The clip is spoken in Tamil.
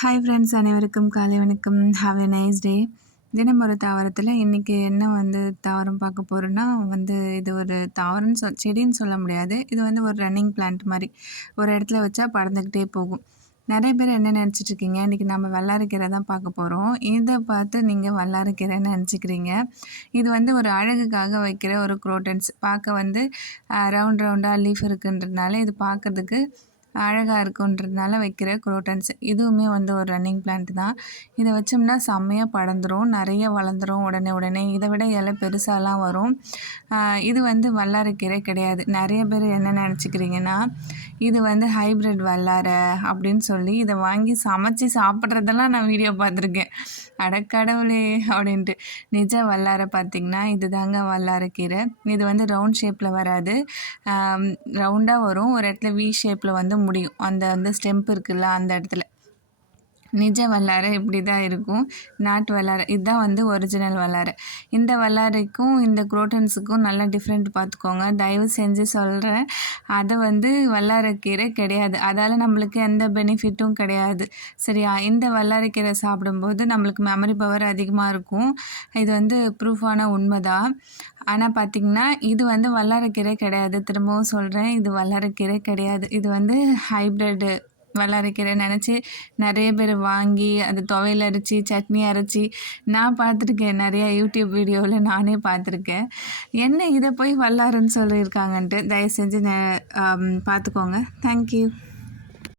ஹாய் ஃப்ரெண்ட்ஸ் அனைவருக்கும் காலை வணக்கம். ஹாவ் எ நைஸ் டே தினம் ஒரு தாவரத்தில் இன்றைக்கி என்ன வந்து தாவரம் பார்க்க போகிறோன்னா வந்து இது ஒரு தாவரம்னு சொல் செடின்னு சொல்ல முடியாது. இது வந்து ஒரு ரன்னிங் பிளான்ட் மாதிரி. ஒரு இடத்துல வச்சா பறந்துக்கிட்டே போகும். நிறைய பேர் என்ன நினச்சிட்ருக்கீங்க இன்றைக்கி நம்ம வல்லாரக்கீரை தான் பார்க்க போகிறோம் இதை பார்த்து நீங்கள் வல்லாரக்கீரைன்னு நினச்சிக்கிறீங்க? இது வந்து ஒரு அழகுக்காக வைக்கிற ஒரு குரோட்டன்ஸ் பார்க்க வந்து ரவுண்ட் ரவுண்டாக லீஃப் இருக்குன்றதுனால இது பார்க்குறதுக்கு அழகாக இருக்குன்றதுனால வைக்கிற குரோட்டன்ஸ். இதுவுமே வந்து ஒரு ரன்னிங் பிளான்ட் தான். இதை வச்சோம்னா செம்மையாக படர்ந்துடும் நிறைய வளர்ந்துடும் உடனே உடனே. இதை விட இலை பெருசாலாம் வரும். இது வந்து வல்லாரக்கீரை கிடையாது. நிறைய பேர் என்ன நினச்சிக்கிறீங்கன்னா இது வந்து ஹைப்ரிட் வல்லாரை அப்படின்னு சொல்லி இதை வாங்கி சமைச்சு சாப்பிட்றதெல்லாம் நான் வீடியோ பார்த்துருக்கேன். அடக்கடவுளே அப்படின்ட்டு. நிஜ வல்லாரை பார்த்திங்கன்னா இது தாங்க வல்லாரக்கீரை இது வந்து ரவுண்ட் ஷேப்பில் வராது. ரவுண்டாக வரும். ஒரு இடத்துல வி ஷேப்பில் வந்து முடியும். அந்த வந்து ஸ்டெம்ப் இருக்குல்ல அந்த இடத்துல. நிஜ வல்லாரை இப்படி தான் இருக்கும். நாட்டு வல்லாரை இதுதான் வந்து ஒரிஜினல் வல்லாரை. இந்த வல்லாரைக்கும் இந்த குரோட்டன்ஸுக்கும் நல்லா டிஃப்ரெண்ட் பார்த்துக்கோங்க தயவு செஞ்சு சொல்கிறேன் அதை வந்து வல்லாரைக்கீரை கிடையாது. அதால் நம்மளுக்கு எந்த பெனிஃபிட்டும் கிடையாது. சரியா? இந்த வல்லாரைக்கீரை சாப்பிடும்போது நம்மளுக்கு மெமரி பவர் அதிகமாக இருக்கும். இது வந்து ப்ரூஃபான உண்மை தான் ஆனால் பார்த்திங்கன்னா இது வந்து வல்லாரைக்கீரை கிடையாது. திரும்பவும் சொல்கிறேன் இது வல்லாரைக்கீரை கிடையாது. இது வந்து ஹைப்ரிட்டு வல்லாரைக்கீரை நினச்சி நிறைய பேர் வாங்கி அது துவையல் அரைச்சி சட்னி அரைச்சி நான் பார்த்துருக்கேன். நிறையா யூடியூப் வீடியோவில் நானே பார்த்துருக்கேன். என்ன இதை போய் வல்லாருன்னு சொல்லியிருக்காங்கன்ட்டு தயவு செஞ்சு பார்த்துக்கோங்க. தேங்க்யூ